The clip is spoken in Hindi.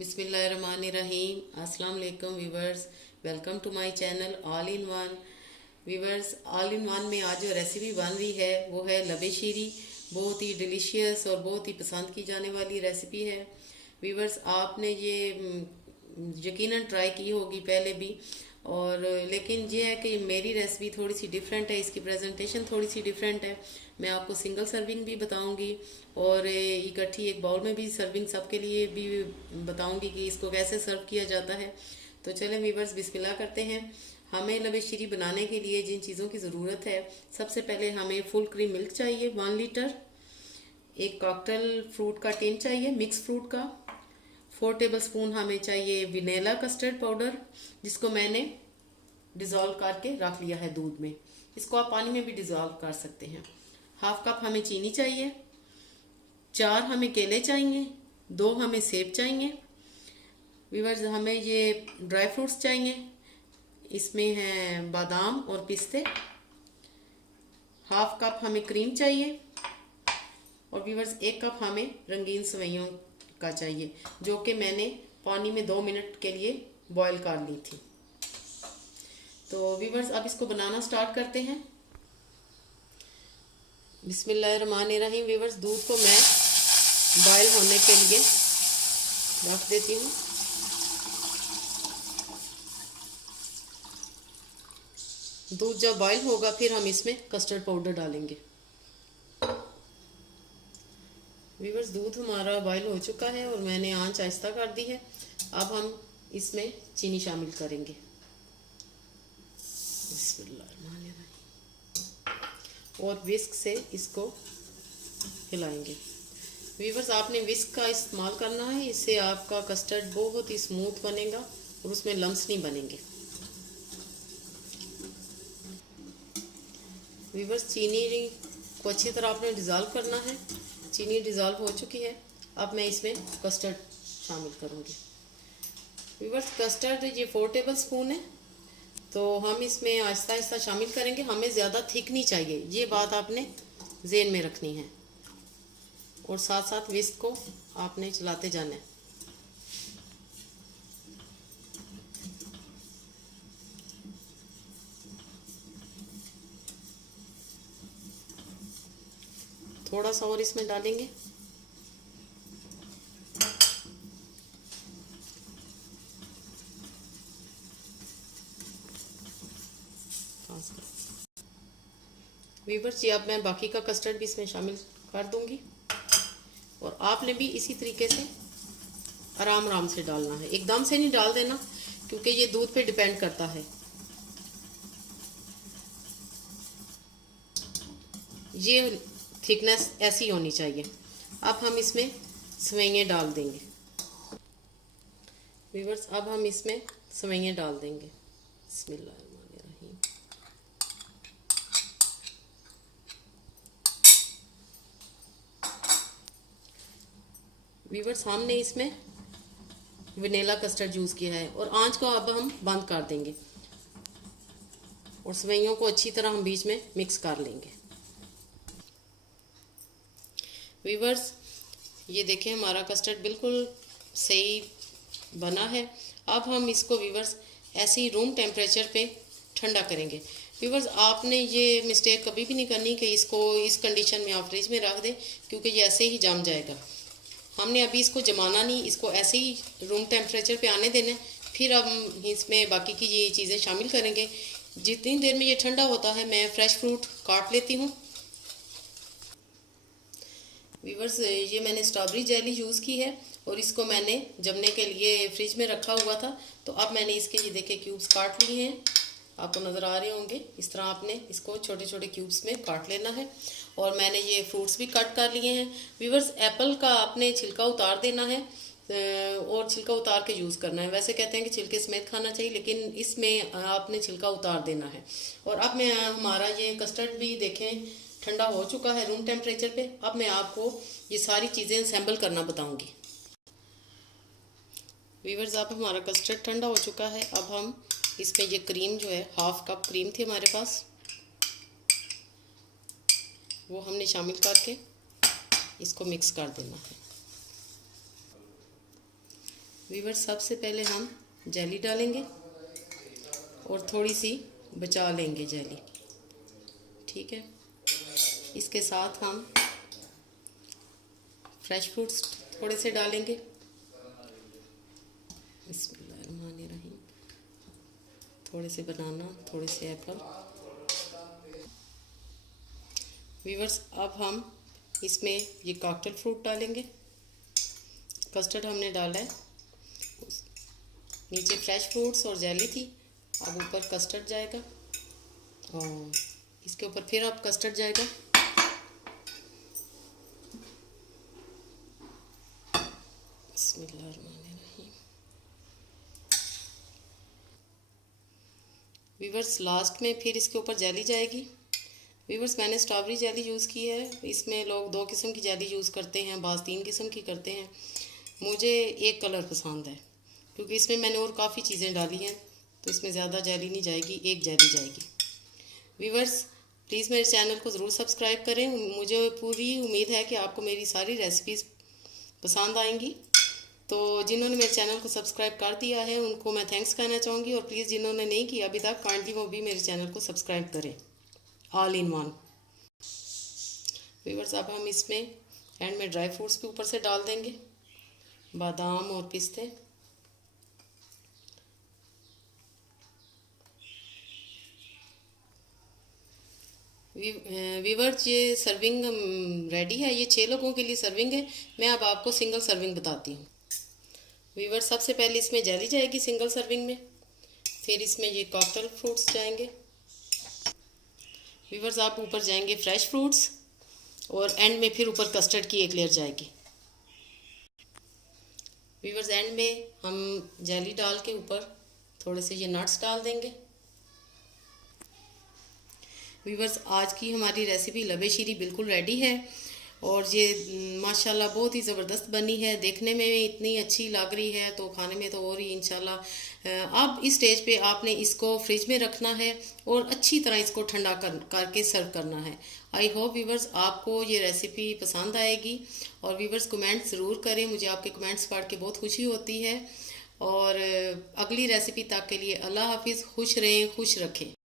बिस्मिल्लाहिर्रहमानिर्रहीम। अस्सलाम वालेकुम viewers, welcome to my channel all in one. Viewers, all in one में आज जो रेसिपी बन रही है वो है लबे शीरी। बहुत ही डिलीशियस और बहुत ही पसंद की जाने वाली रेसिपी है। व्यूवर्स, आपने ये यकीनन ट्राई की होगी पहले भी, और लेकिन ये है कि मेरी रेसिपी थोड़ी सी डिफरेंट है, इसकी प्रेजेंटेशन थोड़ी सी डिफरेंट है। मैं आपको सिंगल सर्विंग भी बताऊंगी और इकट्ठी एक बाउल में भी सर्विंग सबके लिए भी बताऊंगी कि इसको कैसे सर्व किया जाता है। तो चलें वीवर्स, बिस्मिल्लाह करते हैं। हमें लबे शीरी बनाने के लिए जिन चीज़ों की ज़रूरत है, सबसे पहले हमें फुल क्रीम मिल्क चाहिए 1 लीटर। एक कॉकटेल फ्रूट का टिन चाहिए, मिक्स फ्रूट का। 4 टेबल स्पून हमें चाहिए विनेला कस्टर्ड पाउडर, जिसको मैंने डिज़ोल्व करके रख लिया है दूध में। इसको आप पानी में भी डिज़ोल्व कर सकते हैं। 1/2 कप हमें चीनी चाहिए। 4 हमें केले चाहिए। 2 हमें सेब चाहिए। व्यूअर्स, हमें ये ड्राई फ्रूट्स चाहिए। इसमें हैं बादाम और पिस्ते। 1/2 कप हमें क्रीम चाहिए। और व्यूअर्स, 1 कप हमें रंगीन सेवइयों का चाहिए, जो कि मैंने पानी में 2 मिनट के लिए बॉईल कर ली थी। तो व्यूअर्स, अब इसको बनाना स्टार्ट करते हैं। बिस्मिल्लाहिर्रहमानिर्रहीम। व्यूअर्स, दूध को मैं बॉईल होने के लिए रख देती हूँ। दूध जब बॉईल होगा फिर हम इसमें कस्टर्ड पाउडर डालेंगे। व्यूअर्स, दूध हमारा बॉईल हो चुका है और मैंने आंच आहिस्ता कर दी है। अब हम इसमें चीनी शामिल करेंगे। और विस्क से इसको हिलाएंगे। व्यूअर्स, आपने विस्क का इस्तेमाल करना है, इससे आपका कस्टर्ड बहुत ही स्मूथ बनेगा और उसमें लम्स नहीं बनेंगे। व्यूअर्स, चीनी को अच्छी तरह आपने डिज़ोल्व करना है। चीनी डिज़ोल्व हो चुकी है। अब मैं इसमें कस्टर्ड शामिल करूँगी। व्यूअर्स, कस्टर्ड ये 4 टेबल स्पून है, तो हम इसमें आहिस्ता आहिस्ता शामिल करेंगे। हमें ज़्यादा थिक नहीं चाहिए, ये बात आपने ज़हन में रखनी है। और साथ साथ विस्क को आपने चलाते जाना है। थोड़ा सा और इसमें डालेंगे। व्यूअर्स, ये अब मैं बाकी का कस्टर्ड भी इसमें शामिल कर दूंगी। और आपने भी इसी तरीके से आराम आराम से डालना है, एकदम से नहीं डाल देना, क्योंकि ये दूध पे डिपेंड करता है। ये थिकनेस ऐसी होनी चाहिए। अब हम इसमें सेवइयां डाल देंगे। व्यूअर्स, अब हम इसमें सेवइयां डाल देंगे। बिस्मिल्लाहिर्रहमानिर्रहीम। व्यूअर्स, हमने इसमें वनीला कस्टर्ड यूज़ किया है और आंच को अब हम बंद कर देंगे और सेवइयों को अच्छी तरह हम बीच में मिक्स कर लेंगे। व्यूअर्स, ये देखें, हमारा कस्टर्ड बिल्कुल सही बना है। अब हम इसको व्यूअर्स ऐसे ही रूम टेम्परेचर पे ठंडा करेंगे। व्यूअर्स, आपने ये मिस्टेक कभी भी नहीं करनी कि इसको इस कंडीशन में आप फ्रिज में रख दें, क्योंकि ये ऐसे ही जम जाएगा। हमने अभी इसको जमाना नहीं, इसको ऐसे ही रूम टेम्परेचर पे आने देना है। फिर अब इसमें बाकी की ये चीज़ें शामिल करेंगे। जितनी देर में ये ठंडा होता है, मैं फ्रेश फ्रूट काट लेती हूँ। व्यूअर्स, ये मैंने स्ट्रॉबेरी जेली यूज़ की है और इसको मैंने जमने के लिए फ्रिज में रखा हुआ था। तो अब मैंने इसके ये देखे क्यूब्स काट लिए हैं, आपको नज़र आ रहे होंगे। इस तरह आपने इसको छोटे छोटे क्यूब्स में काट लेना है। और मैंने ये फ्रूट्स भी कट कर लिए हैं। व्यूअर्स, एप्पल का आपने छिलका उतार देना है और छिलका उतार के यूज़ करना है। वैसे कहते हैं कि छिलके समेत खाना चाहिए, लेकिन इसमें आपने छिलका उतार देना है। और अब मैं हमारा ये कस्टर्ड भी देखें ठंडा हो चुका है रूम टेम्परेचर पे। अब मैं आपको ये सारी चीज़ें असेंबल करना बताऊंगी। व्यूअर्स, अब हमारा कस्टर्ड ठंडा हो चुका है। अब हम इसमें ये क्रीम जो है, 1/2 कप क्रीम थी हमारे पास, वो हमने शामिल करके इसको मिक्स कर देना है। वीवर्स सबसे पहले हम जेली डालेंगे और थोड़ी सी बचा लेंगे जेली, ठीक है। इसके साथ हम फ्रेश फ्रूट्स थोड़े से डालेंगे। बिस्मिल्लाहिर्रहमानिर्रहीम। थोड़े से बनाना, थोड़े से एप्पल। वीवर्स अब हम इसमें ये कॉकटेल फ्रूट डालेंगे। कस्टर्ड हमने डाला है, नीचे फ्रेश फ्रूट्स और जेली थी, अब ऊपर कस्टर्ड जाएगा और इसके ऊपर फिर अब कस्टर्ड जाएगा। बिस्मिल्लाहिर्रहमानिर्रहीम। वीवर्स लास्ट में फिर इसके ऊपर जेली जाएगी। वीवर्स मैंने स्ट्रॉबेरी जेली यूज़ की है। इसमें लोग 2 किस्म की जेली यूज़ करते हैं, बाज़ 3 किस्म की करते हैं। मुझे एक कलर पसंद है क्योंकि इसमें मैंने और काफ़ी चीज़ें डाली हैं, तो इसमें ज़्यादा जेली नहीं जाएगी, एक जेली जाएगी। वीवर्स प्लीज़ मेरे चैनल को ज़रूर सब्सक्राइब करें। मुझे पूरी उम्मीद है कि आपको मेरी सारी रेसिपीज़ पसंद आएंगी। तो जिन्होंने मेरे चैनल को सब्सक्राइब कर दिया है उनको मैं थैंक्स कहना चाहूँगी, और प्लीज़ जिन्होंने नहीं किया अभी तक काइंडली वो भी मेरे चैनल को सब्सक्राइब करें। All in one. वीवर्स अब हम इसमें एंड में ड्राई फ्रूट्स भी ऊपर से डाल देंगे, बादाम और पिस्ते। वीवर्स ये सर्विंग रेडी है, ये 6 लोगों के लिए सर्विंग है। मैं अब आपको सिंगल सर्विंग बताती हूँ। वीवर्स सबसे पहले इसमें जेली जाएगी सिंगल सर्विंग में, फिर इसमें ये कॉकटेल फ्रूट्स जाएंगे। वीवर्स आप ऊपर जाएंगे फ्रेश फ्रूट्स और एंड में फिर ऊपर कस्टर्ड की एक लेयर जाएगी। वीवर्स एंड में हम जेली डाल के ऊपर थोड़े से ये नट्स डाल देंगे। वीवर्स आज की हमारी रेसिपी लबे शीरी बिल्कुल रेडी है और ये माशाल्लाह बहुत ही ज़बरदस्त बनी है। देखने में इतनी अच्छी लग रही है तो खाने में तो और ही इंशाल्लाह। अब इस स्टेज पे आपने इसको फ्रिज में रखना है और अच्छी तरह इसको ठंडा करके सर्व करना है। आई होप वीवर्स आपको ये रेसिपी पसंद आएगी, और वीवर्स कमेंट ज़रूर करें, मुझे आपके कमेंट्स पढ़ के बहुत खुशी होती है। और अगली रेसिपी तक के लिए अल्लाह हाफिज़। खुश रहें, खुश रखें।